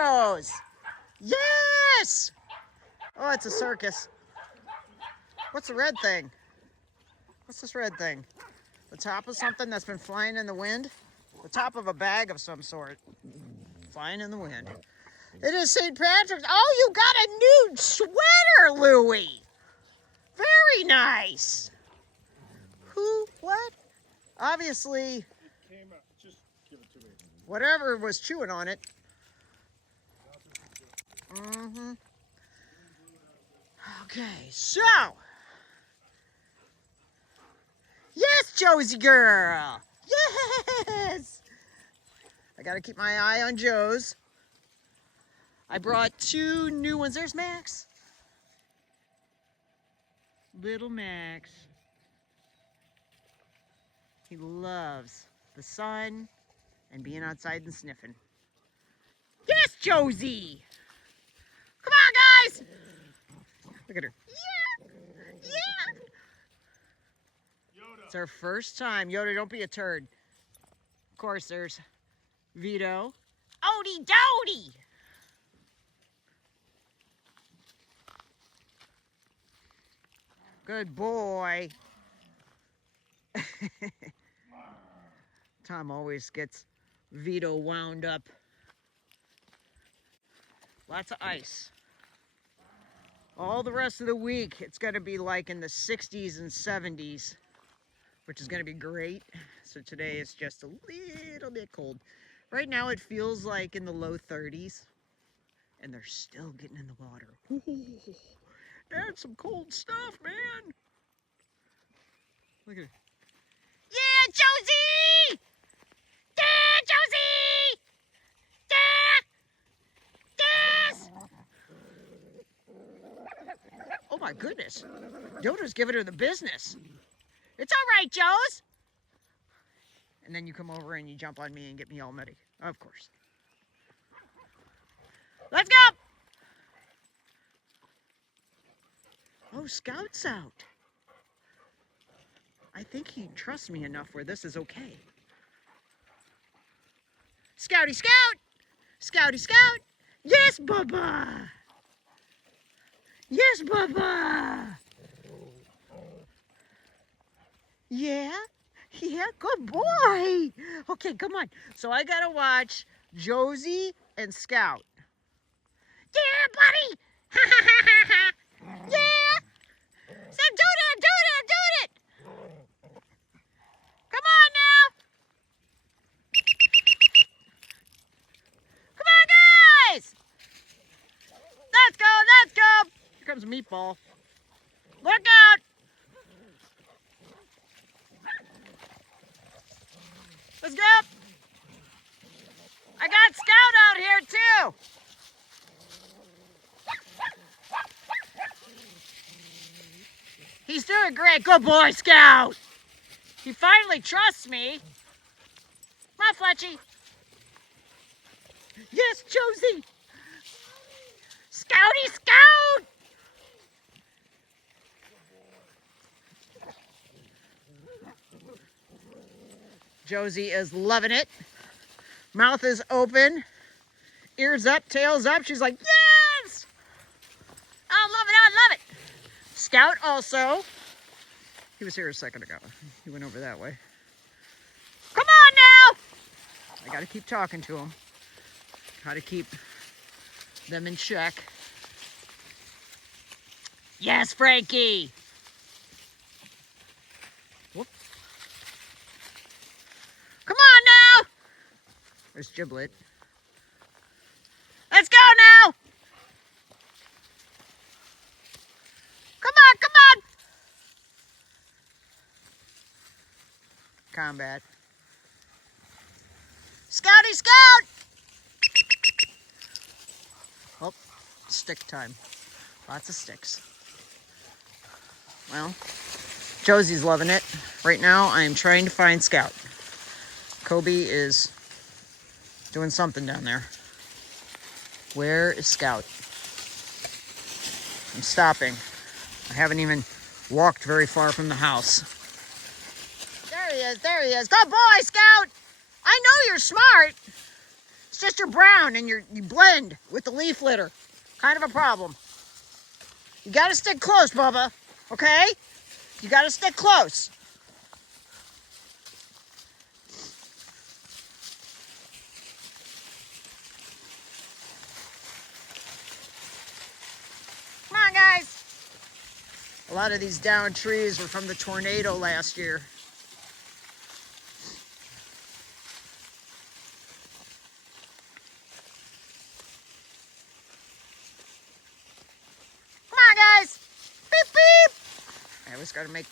shows. Yes! Oh, it's a circus. What's the red thing? What's this red thing? The top of something that's been flying in the wind? The top of a bag of some sort. Flying in the wind. It is St. Patrick's. Oh, you got a new sweater, Louie. Very nice. Who? What? Obviously, Just give it to me. whatever was chewing on it. Okay, so. Yes, Josie girl. Yes. I got to keep my eye on Joe's. I brought 2 new ones. There's Max. Little Max. He loves the sun and being outside and sniffing. Yes, Josie. Come on, guys. Look at her. Yeah. Yeah. Yoda. It's our first time. Yoda, don't be a turd. Of course, there's Vito. Odie Doty. Good boy. Tom always gets Vito wound up. Lots of ice. All the rest of the week, it's going to be like in the 60s and 70s, which is going to be great. So today is just a little bit cold. Right now it feels like in the low 30s, and they're still getting in the water. Ooh, that's some cold stuff, man. Look at it. Yeah, Josie! Yeah, Josie! Yeah! Yes! Oh my goodness. Yoda's giving her the business. It's all right, Joes. And then you come over and you jump on me and get me all nutty. Of course. Let's go! Oh, Scout's out. I think he trusts me enough where this is okay. Scouty Scout! Scouty Scout! Yes, Bubba! Yes, Bubba! Yeah? Yeah, good boy! Okay, come on. So I gotta watch Josie and Scout. Yeah, buddy! Ha ha ha ha ha! Yeah! So do it! Come on now! Come on, guys! Let's go! Here comes Meatball. Look out! Let's go! I got Scout out here too! He's doing great. Good boy, Scout! He finally trusts me. Come on, Fletchy. Yes, Josie! Scouty Scout! Josie is loving it. Mouth is open. Ears up, tails up. She's like, yes! I love it. Scout also. He was here a second ago. He went over that way. Come on now! I gotta keep talking to him. Gotta keep them in check. Yes, Frankie! Whoop. Come on now! There's Giblet. Let's go now! Come on! Combat. Scouty Scout! Oh, stick time. Lots of sticks. Well, Josie's loving it. Right now, I am trying to find Scout. Kobe is doing something down there. Where is Scout? I'm stopping. I haven't even walked very far from the house. There he is. Good boy, Scout! I know you're smart. It's It's just you're brown and you blend with the leaf litter. Kind of a problem. You gotta stick close, Bubba. Okay? You gotta stick close. Come on, guys. A lot of these downed trees were from the tornado last year. Come on, guys. Beep, beep. I always got to make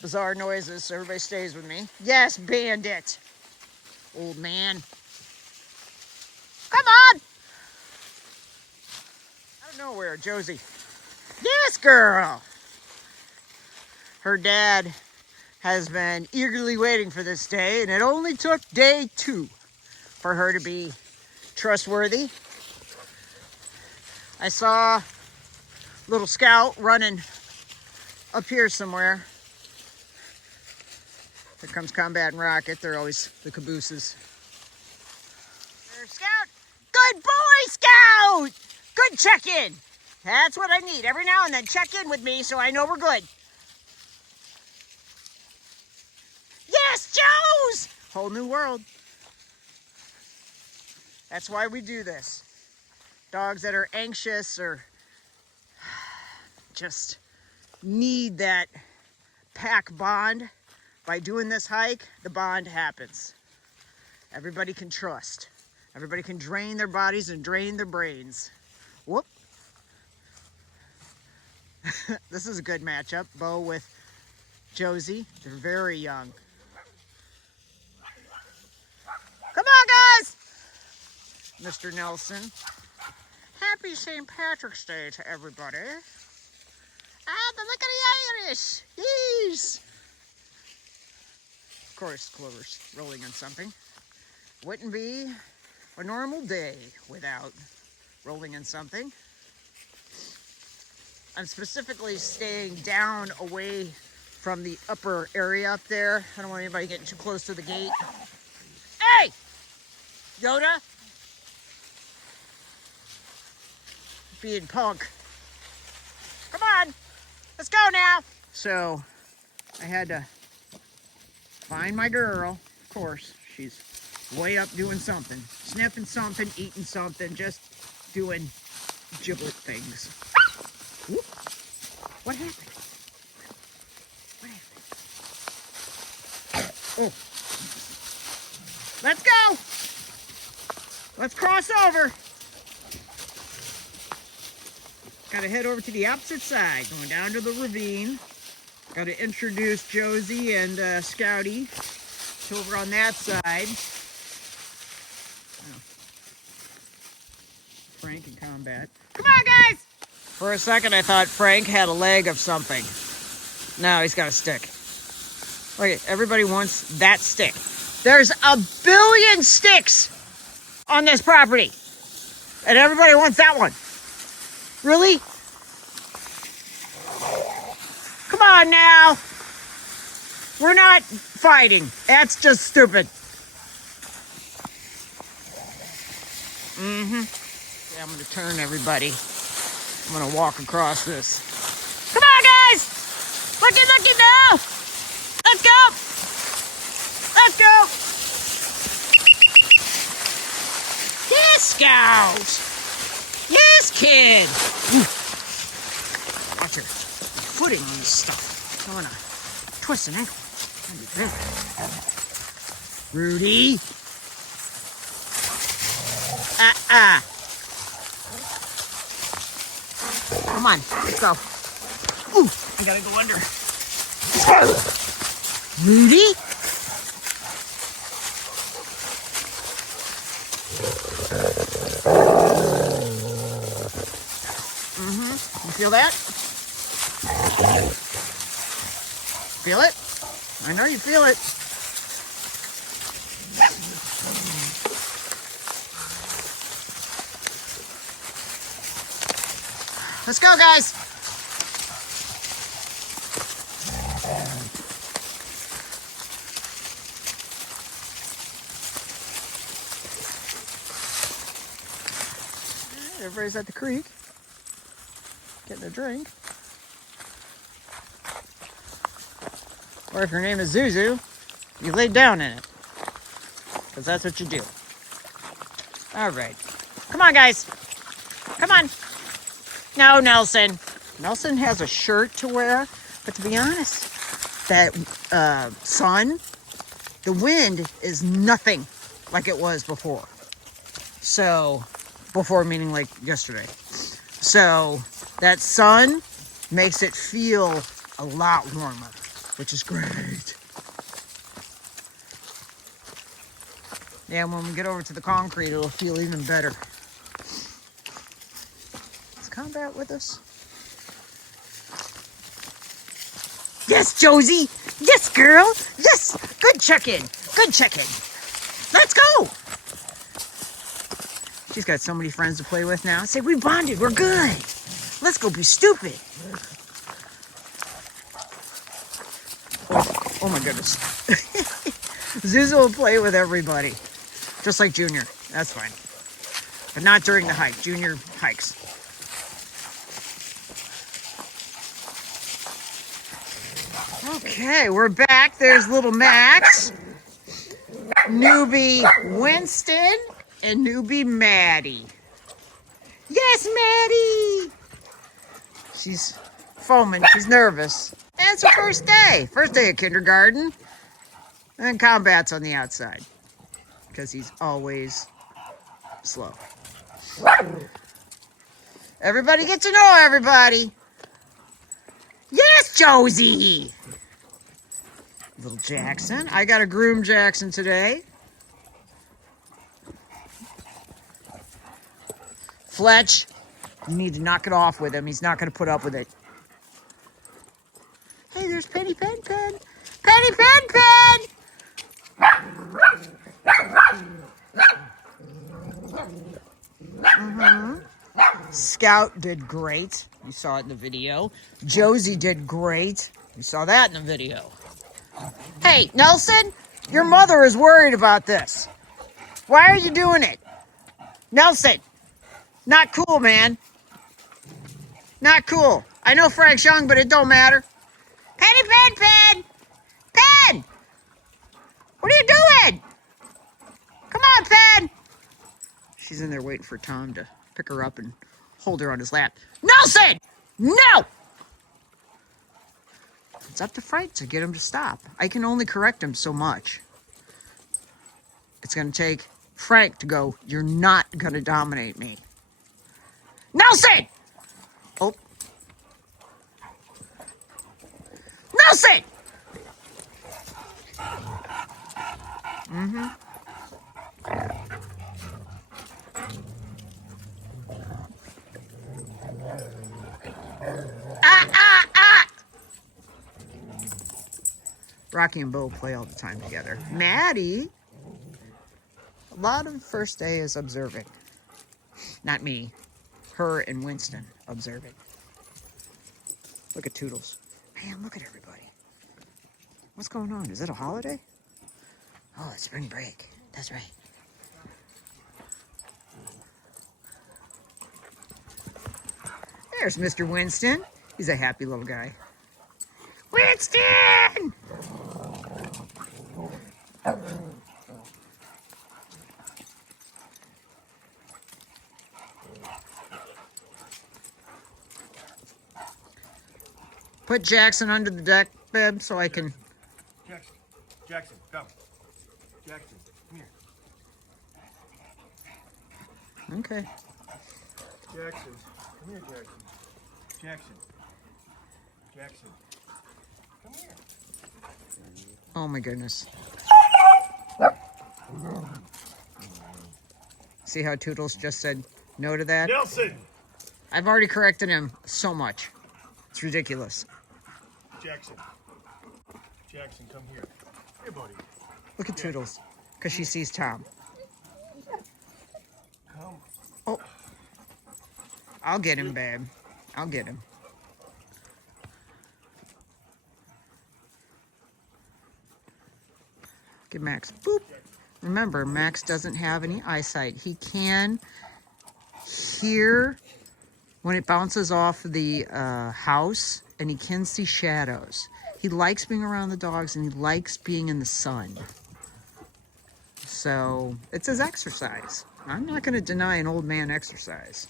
bizarre noises so everybody stays with me. Yes, Bandit. Old man. Come on. Out of nowhere, Josie. Yes, girl. Her dad has been eagerly waiting for this day, and it only took day 2 for her to be trustworthy. I saw little Scout running up here somewhere. Here comes Combat and Rocket. They're always the cabooses. There's Scout. Good boy, Scout! Good check-in. That's what I need. Every now and then, check in with me so I know we're good. Yes, Joe's! Whole new world. That's why we do this. Dogs that are anxious or just need that pack bond. By doing this hike, the bond happens. Everybody can trust. Everybody can drain their bodies and drain their brains. Whoop. This is a good matchup. Bo with Josie. They're very young. Come on, guys! Mr. Nelson. Happy St. Patrick's Day to everybody. Ah, but look at the Irish. Yes. Of course, Clover's rolling on something. Wouldn't be a normal day without rolling in something. I'm specifically staying down away from the upper area up there. I don't want anybody getting too close to the gate. Hey! Yoda? Being punk. Come on! Let's go now! So, I had to find my girl. Of course, she's way up doing something. Sniffing something, eating something, just doing giblet things. Whoop. What happened? What happened? Oh. Let's go! Let's cross over. Gotta head over to the opposite side, going down to the ravine. Gotta introduce Josie and Scouty to over on that side. Oh. Frank in Combat. Come on, guys! For a second, I thought Frank had a leg of something. No, he's got a stick. Look, everybody wants that stick. There's a billion sticks on this property, and everybody wants that one. Really? Come on now. We're not fighting. That's just stupid. Yeah, I'm gonna turn everybody. I'm gonna walk across this. Come on, guys! Looky, looky now! Let's go! Let's go! Yes, Scout! Yes, kid! Ooh. Watch your footing on this stuff. Don't wanna twist an ankle. That'd be good. Rudy! Come on, let's go. Ooh, I gotta go under. Rudy? You feel that? Feel it? I know you feel it. Let's go, guys. Everybody's at the creek getting a drink. Or if your name is Zuzu, you lay down in it. Because that's what you do. All right. Come on, guys. Come on. No, Nelson. Nelson has a shirt to wear. But to be honest, that sun, the wind is nothing like it was before. So, before meaning like yesterday. So, that sun makes it feel a lot warmer, which is great. Yeah, when we get over to the concrete, it'll feel even better. Is Combat with us? Yes, Josie! Yes, girl! Yes! Good check-in! Good check-in! Let's go! She's got so many friends to play with now. Say, we bonded, we're good! Let's go be stupid! Oh my goodness. Zuzu will play with everybody. Just like Junior. That's fine. But not during the hike. Junior hikes. Okay, we're back. There's little Max, newbie Winston, and newbie Maddie. Yes, Maddie! She's foaming. She's nervous. And it's her first day. First day of kindergarten. And Combat's on the outside. Because he's always slow. Everybody get to know everybody. Yes, Josie! Little Jackson. I got to groom Jackson today. Fletch, you need to knock it off with him. He's not going to put up with it. Hey, there's Penny Pen Pen. Penny Pen Pen! Scout did great. You saw it in the video. Josie did great. You saw that in the video. Hey, Nelson, your mother is worried about this. Why are you doing it? Nelson, not cool, man. Not cool. I know Frank's young, but it don't matter. Penny Pen Pen! Pen! What are you doing? Come on, Pen! She's in there waiting for Tom to pick her up and hold her on his lap. Nelson! No! It's up to Frank to get him to stop. I can only correct him so much. It's going to take Frank to go, you're not going to dominate me. Nelson! Oh. Nelson! Rocky and Bo play all the time together. Maddie, a lot of first day is observing. Not me. Her and Winston observing. Look at Toodles. Man, look at everybody. What's going on? Is it a holiday? Oh, it's spring break. That's right. There's Mr. Winston. He's a happy little guy. Winston! Put Jackson under the deck bed so I can... Jackson, come. Jackson, come here. Okay. Jackson, come here, Jackson. Jackson. Jackson, come here. Oh my goodness. See how Toodles just said no to that? Nelson! I've already corrected him so much. It's ridiculous. Jackson. Jackson, come here. Here, buddy. Look at Toodles, because she sees Tom. Come. Oh. I'll get him, babe. I'll get him. Get Max. Boop. Remember, Max doesn't have any eyesight. He can hear when it bounces off the house, and he can see shadows. He likes being around the dogs, and he likes being in the sun. So it's his exercise. I'm not going to deny an old man exercise.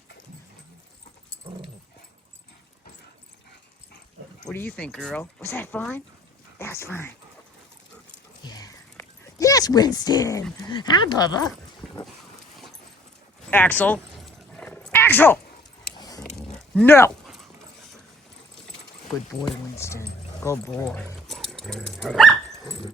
What do you think, girl? Was that fun? That's fun. Yeah. Yes, Winston. Hi, Bubba. Axel. Axel! No! Good boy, Winston. Good boy.